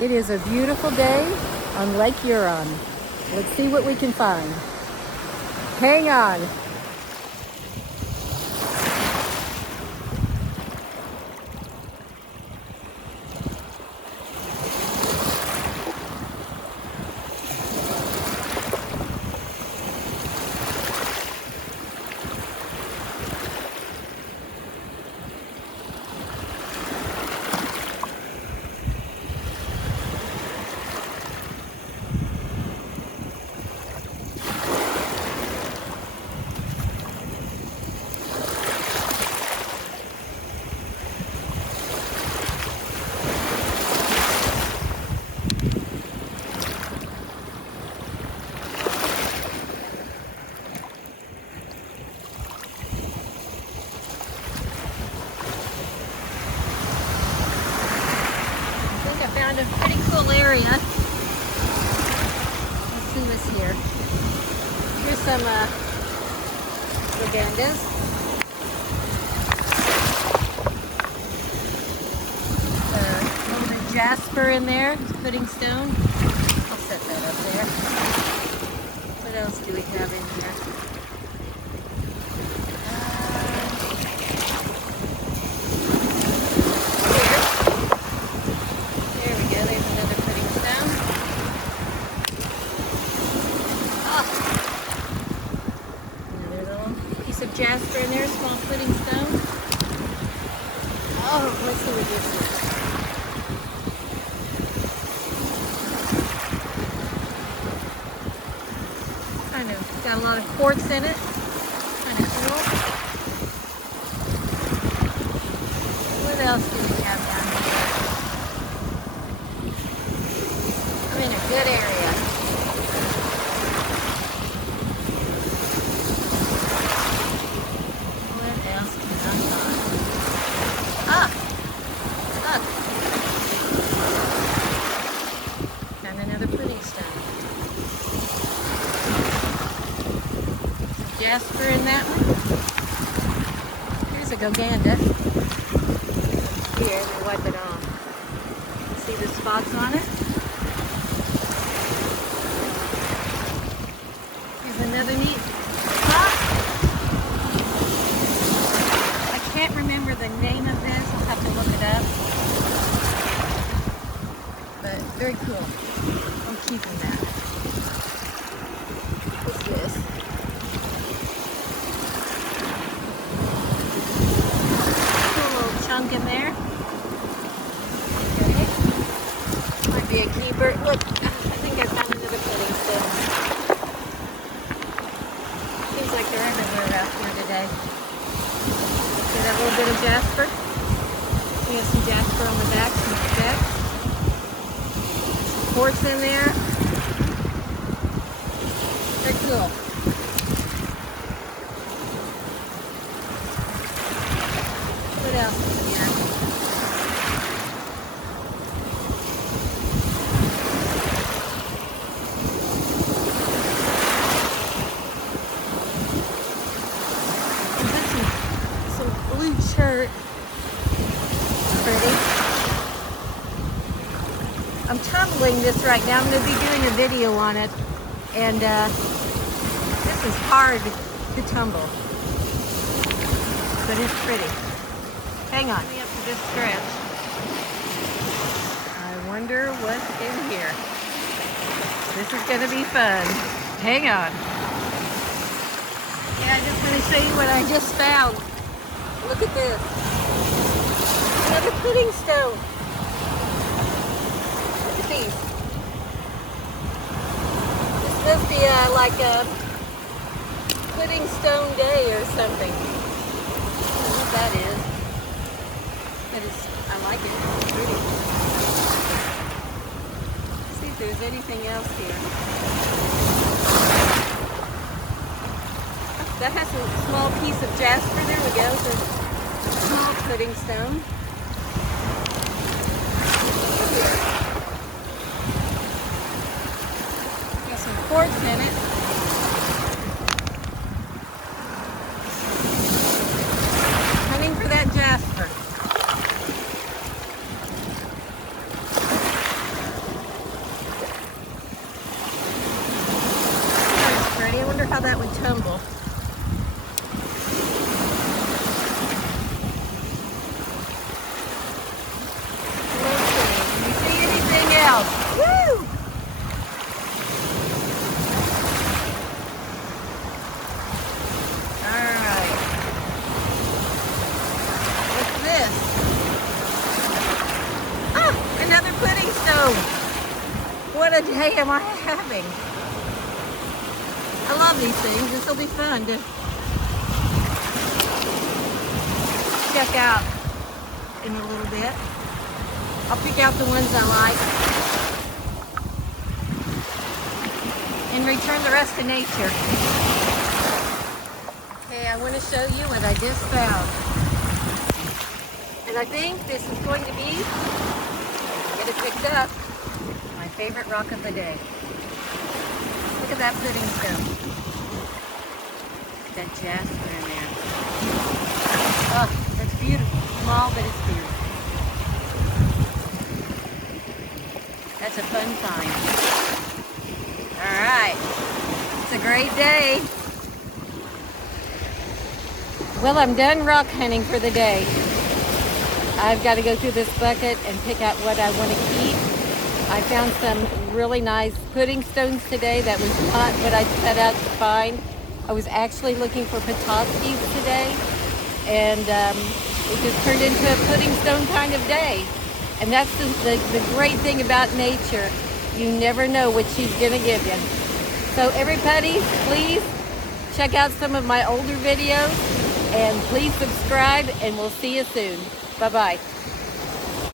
It is a beautiful day on Lake Huron. Let's see what we can find. Hang on. Found a pretty cool area. Let's see what's here. Here's some Ugandas. A little bit of jasper in there, pudding stone. I'll set that up there. What else do we have in here? Of jasper in there, small pudding stone. Oh, let's see what this is. Kind of got a lot of quartz in it. Kind of cool. What else do we have down here? I'm in a good area. Jasper in that one. Here's a Uganda. Here, let me wipe it off. See the spots on it? Here's another neat spot. I can't remember the name of this. I'll have to look it up. But very cool. I'm keeping that. What's this? Chunk in there. Okay. Might be a keeper. Look, I think I found another pudding stone. Seems like they're everywhere out here today. See that little bit of jasper? We have some jasper on the back, some specks. Some quartz in there. Very cool. What else is in here? Some blue shirt. Pretty. I'm tumbling this right now. I'm going to be doing a video on it. And this is hard to tumble. But it's pretty. Hang on. Up to this stretch. I wonder what's in here. This is going to be fun. Hang on. Yeah, I'm just going to show you what I just found. Look at this. Another pudding stone. Look at these. This must be like a pudding stone day or something. I don't know what that is. I like it. It's pretty. Let's see if there's anything else here. That has a small piece of jasper. There we go. It's a small pudding stone. Got some quartz in it. Hunting for that jasper. Whoa! What a day am I having? I love these things. This will be fun to check out in a little bit. I'll pick out the ones I like and return the rest to nature. Okay, I want to show you what I just found. And I think this is going to be, get it picked up, my favorite rock of the day. Look at that pudding stone. That jasper in there. Oh, that's beautiful. Small, but it's beautiful. That's a fun find. All right. It's a great day. Well, I'm done rock hunting for the day. I've got to go through this bucket and pick out what I want to keep. I found some really nice pudding stones today. That was not what I set out to find. I was actually looking for Petoskey's today, and it just turned into a pudding stone kind of day. And that's the great thing about nature. You never know what she's going to give you. So everybody, please check out some of my older videos, and please subscribe, and we'll see you soon. Bye-bye.